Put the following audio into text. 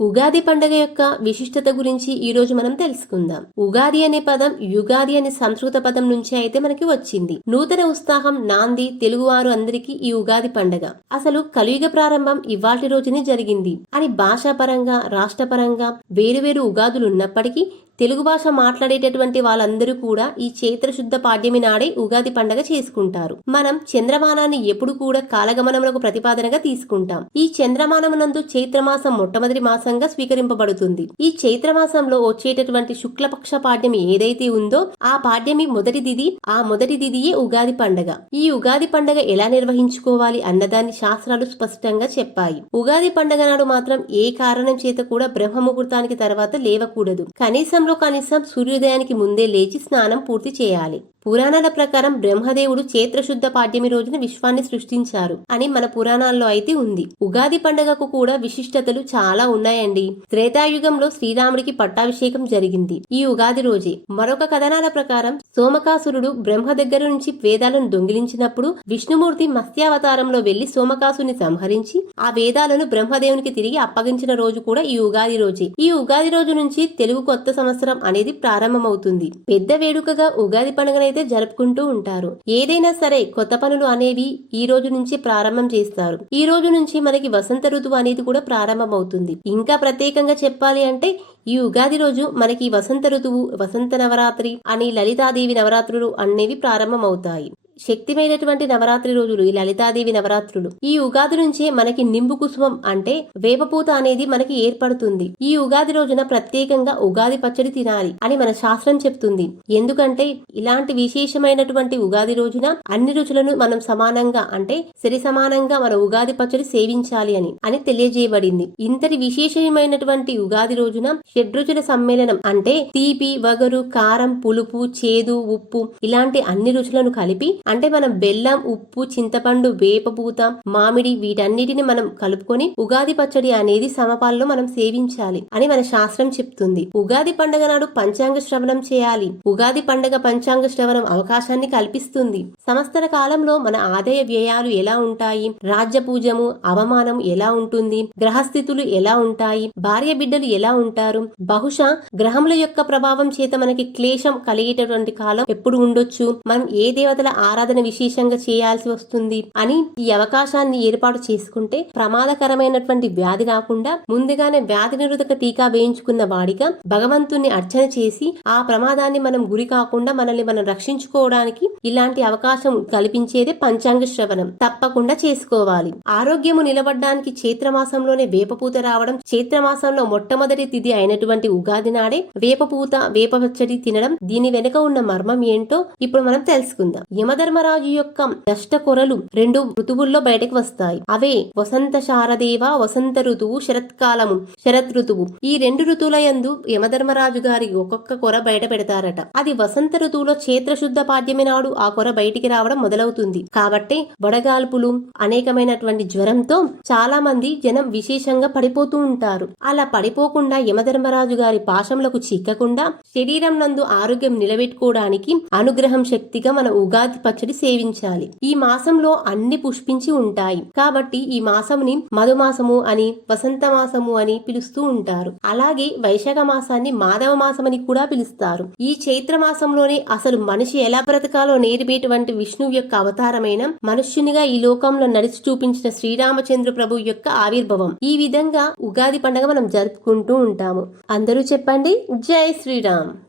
ఉగాది పండుగ యొక్క విశిష్టత గురించి ఈ రోజు మనం తెలుసుకుందాం. ఉగాది అనే పదం యుగాది అనే సంస్కృత పదం నుంచి అయితే మనకి వచ్చింది. నూతన ఉత్సాహం నాంది తెలుగువారు అందరికీ ఈ ఉగాది పండుగ. అసలు కలియుగ ప్రారంభం ఇవాల్టి రోజునే జరిగింది అని భాషాపరంగా రాష్ట్రపరంగా వేరువేరు ఉగాదులు ఉన్నప్పటికీ తెలుగు భాష మాట్లాడేటటువంటి వాళ్ళందరూ కూడా ఈ చైత్ర శుద్ధ పాడ్యమి నాడే ఉగాది పండగ చేసుకుంటారు. మనం చంద్రమానాన్ని ఎప్పుడు కూడా కాలగమనములకు ప్రతిపాదనగా తీసుకుంటాం. ఈ చంద్రమానమునందు చైత్రమాసం మొట్టమొదటి మాసంగా స్వీకరింపబడుతుంది. ఈ చైత్రమాసంలో వచ్చేటటువంటి శుక్లపక్ష పాడ్యమి ఏదైతే ఉందో ఆ పాడ్యమి మొదటి తిథియే ఉగాది పండగ. ఈ ఉగాది పండగ ఎలా నిర్వహించుకోవాలి అన్నదాన్ని శాస్త్రాలు స్పష్టంగా చెప్పాయి. ఉగాది పండగ నాడు మాత్రం ఏ కారణం చేత కూడా బ్రహ్మ ముహూర్తానికి తర్వాత లేవకూడదు. కనీసం సూర్యోదయానికి ముందే లేచి స్నానం పూర్తి చేయాలి. పురాణాల ప్రకారం బ్రహ్మదేవుడు చైత్రశుద్ధ పాడ్యమి రోజున విశ్వాన్ని సృష్టించారు అని మన పురాణాల్లో అయితే ఉంది. ఉగాది పండుగకు కూడా విశిష్టతలు చాలా ఉన్నాయండి. త్రేతాయుగంలో శ్రీరాముడికి పట్టాభిషేకం జరిగింది ఈ ఉగాది రోజే. మరొక కథనాల ప్రకారం సోమకాసురుడు బ్రహ్మ దగ్గర నుంచి వేదాలను దొంగిలించినప్పుడు విష్ణుమూర్తి మత్స్యావతారంలో వెళ్లి సోమకాసుని సంహరించి ఆ వేదాలను బ్రహ్మదేవునికి తిరిగి అప్పగించిన రోజు కూడా ఈ ఉగాది రోజే. ఈ ఉగాది రోజు నుంచి తెలుగు కొత్త సంవత్సరం అనేది ప్రారంభమవుతుంది. పెద్ద వేడుకగా ఉగాది పండుగ జరుపుకుంటూ ఉంటారు. ఏదైనా సరే కొత్త పనులు అనేవి ఈ రోజు నుంచి ప్రారంభం చేస్తారు. ఈ రోజు నుంచి మనకి వసంత ఋతువు అనేది కూడా ప్రారంభమవుతుంది. ఇంకా ప్రత్యేకంగా చెప్పాలి అంటే ఈ ఉగాది రోజు మనకి వసంత ఋతువు, వసంత నవరాత్రి అని లలితాదేవి నవరాత్రులు అనేవి ప్రారంభమవుతాయి. శక్తిమైనటువంటి నవరాత్రి రోజులు ఈ లలితాదేవి నవరాత్రులు. ఈ ఉగాది నుంచే మనకి నింబు కుసుమం అంటే వేపపూత అనేది మనకి ఏర్పడుతుంది. ఈ ఉగాది రోజున ప్రత్యేకంగా ఉగాది పచ్చడి తినాలి అని మన శాస్త్రం చెప్తుంది. ఎందుకంటే ఇలాంటి విశేషమైనటువంటి ఉగాది రోజున అన్ని రుచులను మనం సమానంగా అంటే సరి సమానంగా మన ఉగాది పచ్చడి సేవించాలి అని తెలియజేయబడింది. ఇంతటి విశేషమైనటువంటి ఉగాది రోజున షడ్రుచుల సమ్మేళనం అంటే తీపి, వగరు, కారం, పులుపు, చేదు, ఉప్పు ఇలాంటి అన్ని రుచులను కలిపి అంటే మనం బెల్లం, ఉప్పు, చింతపండు, వేపపూత, మామిడి వీటన్నిటిని మనం కలుపుకొని ఉగాది పచ్చడి అనేది సమపాల్లో మనం సేవించాలి అని మన శాస్త్రం చెప్తుంది. ఉగాది పండుగ నాడు పంచాంగ శ్రవణం చేయాలి. ఉగాది పండుగ పంచాంగ శ్రవణం అవకాశాన్ని కల్పిస్తుంది. సంవత్సర కాలంలో మన ఆదాయ వ్యయాలు ఎలా ఉంటాయి, రాజ్య పూజము అవమానం ఎలా ఉంటుంది, గ్రహస్థితులు ఎలా ఉంటాయి, భార్య బిడ్డలు ఎలా ఉంటారు, బహుశా గ్రహముల యొక్క ప్రభావం చేత మనకి క్లేశం కలిగేటటువంటి కాలం ఎప్పుడు ఉండొచ్చు, మనం ఏ దేవతల ఆరాధన విశేషంగా చేయాల్సి వస్తుంది అని ఈ అవకాశాన్ని ఏర్పాటు చేసుకుంటే ప్రమాదకరమైనటువంటి వ్యాధి రాకుండా ముందుగానే వ్యాధి నిరోధక టీకా వేయించుకున్న వాడిగా భగవంతుని అర్చన చేసి ఆ ప్రమాదాన్ని మనం గురి కాకుండా మనల్ని మనం రక్షించుకోవడానికి ఇలాంటి అవకాశం కల్పించేదే పంచాంగ శ్రవణం. తప్పకుండా చేసుకోవాలి. ఆరోగ్యము నిలబడడానికి చైత్రమాసంలోనే వేపపూత రావడం, చైత్రమాసంలో మొట్టమొదటి తిథి అయినటువంటి ఉగాది నాడే వేపపూత వేప పచ్చడి తినడం, దీని వెనుక ఉన్న మర్మం ఏంటో ఇప్పుడు మనం తెలుసుకుందాం. యమధర్మరాజు యొక్క దష్ట కొరలు 2 ఋతువుల్లో బయటకు వస్తాయి. అవే వసంత శారదేవ, వసంత ఋతువు, శరత్కాలము, శరత్ ఋతువు. ఈ 2 ఋతువుల యందు యమధర్మరాజు గారి ఒక్కొక్క కొర బయట పెడతారట. అది వసంత ఋతువులో చైత్ర శుద్ధ పాడ్యమి నాడు ఆ కొర బయటికి రావడం మొదలవుతుంది. కాబట్టి వడగాల్పులు, అనేకమైనటువంటి జ్వరంతో చాలా మంది జనం విశేషంగా పడిపోతూ ఉంటారు. అలా పడిపోకుండా యమధర్మరాజు గారి పాశములకు చిక్కకుండా శరీరం నందు ఆరోగ్యం నిలబెట్టుకోవడానికి అనుగ్రహం శక్తిగా మన ఉగాది పచ్చడి సేవించాలి. ఈ మాసంలో అన్ని పుష్పించి ఉంటాయి కాబట్టి ఈ మాసముని మధుమాసము అని, వసంత మాసము అని పిలుస్తూ ఉంటారు. అలాగే వైశాఖ మాసాన్ని మాధవ మాసమని కూడా పిలుస్తారు. ఈ చైత్ర మాసంలోనే అసలు మనిషి ఎలా బ్రతకాలో నేర్పేటువంటి విష్ణువు యొక్క అవతారమైన మనుష్యునిగా ఈ లోకంలో నడిచి చూపించిన శ్రీరామచంద్ర ప్రభు యొక్క ఆవిర్భావం. ఈ విధంగా ఉగాది పండుగ మనం జరుపుకుంటూ ఉంటాము. అందరూ చెప్పండి, జై శ్రీరామ్.